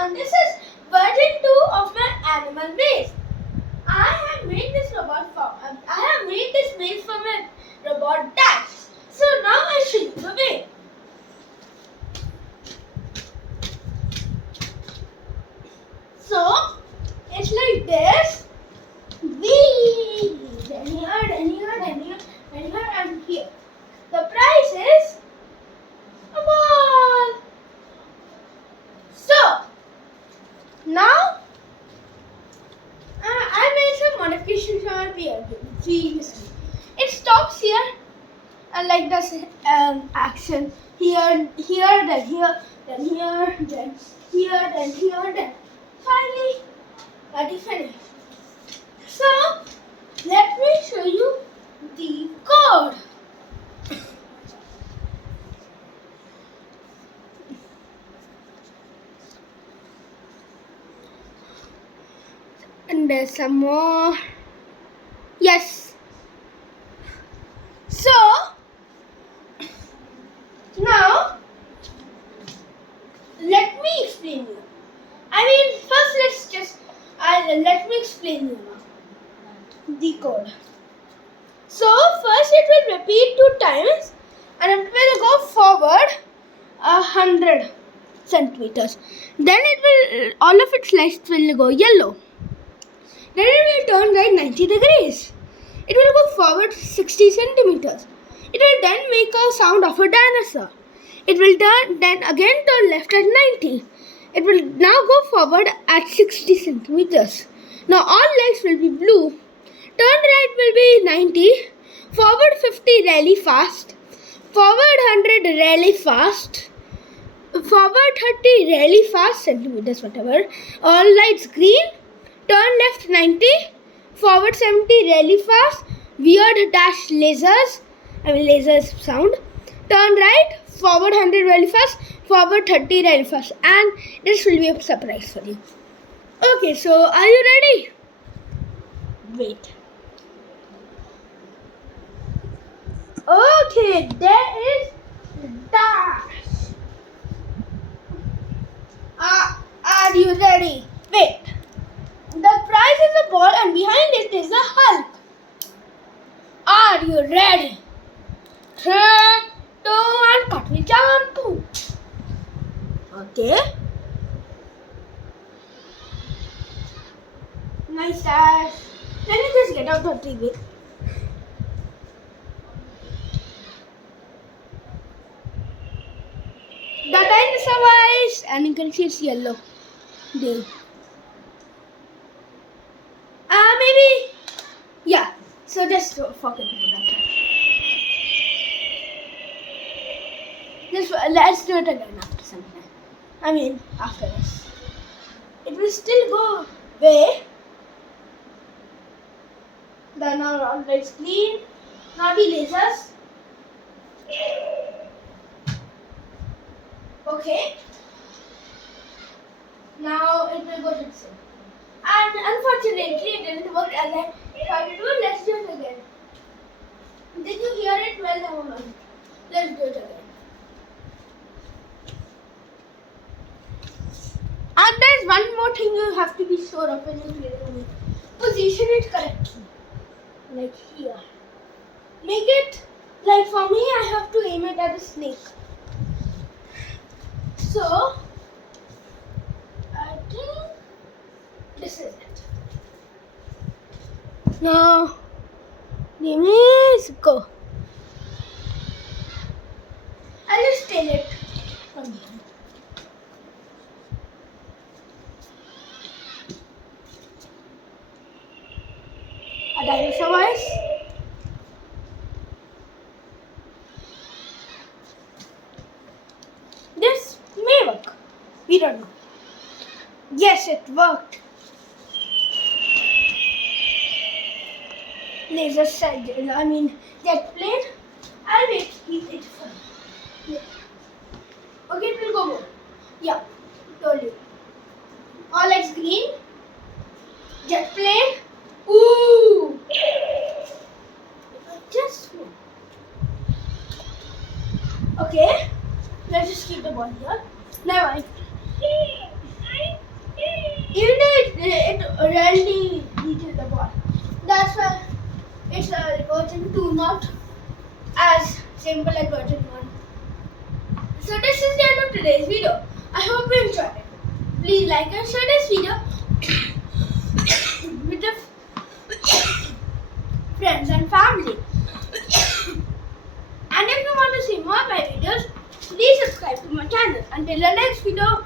and this is version 2 of my animal maze. I have made this maze from a robot Dash. So now I show you the way. So it's like this. Then here, and here. The price is a ball. So now I made some modifications on previously. It stops here and like this action here, then here, then here, then here, then here, then finally that is finished. So let me show you the code. And there's some more. Yes. So now let me explain you. First let me explain you now the code. So first it will repeat 2 times and it will go forward 100 centimeters. Then all of its lights will go yellow. Then it will turn right 90 degrees. It will go forward 60 centimeters. It will then make a sound of a dinosaur. It will then again turn left at 90. It will now go forward at 60 centimeters. Now all lights will be blue. Turn right will be 90. Forward 50 really fast. Forward 100 really fast. Forward 30 really fast, centimeters whatever. All lights green. Turn left 90, forward 70 really fast, weird dash lasers, lasers sound. Turn right, forward 100 really fast, forward 30 really fast, and this will be a surprise for you. Okay, so are you ready? Wait. Okay, there is dash. Are you ready? Wait. The prize is a ball and behind it is a Hulk. Are you ready? 3, 2, 1, cut me jump. Okay. Nice dash. Let me just get out of the TV. The dinosaur eyes, and you can see it's yellow. There. Maybe, yeah. So just forget about that. Let's do it again after some time. After this. It will still go away. Then our lights clean. Now the lasers. Okay. Now it will go to the same. And unfortunately, it didn't work as I tried to do it. Let's do it again. Did you hear it? Well, never mind. Let's do it again. And there's one more thing you have to be sure of when you play the game. Position it correctly. Like here. Make it, like for me, I have to aim it at a snake. So, I think this is it. Now, name is go. I'll just tail it from here. A dinosaur voice. This may work. We don't know. Yes, it worked. Laser jet plane. I'll wait. Keep it for yeah. Okay, it will go more. Yeah, told you. All lights green. Jet plane. Ooh. Just one. Okay. Let's just keep the ball here. Now I version 2, not as simple as version 1. So this is the end of today's video. I hope you enjoyed it. Please like and share this video with your friends and family. And if you want to see more of my videos, please subscribe to my channel. Until the next video,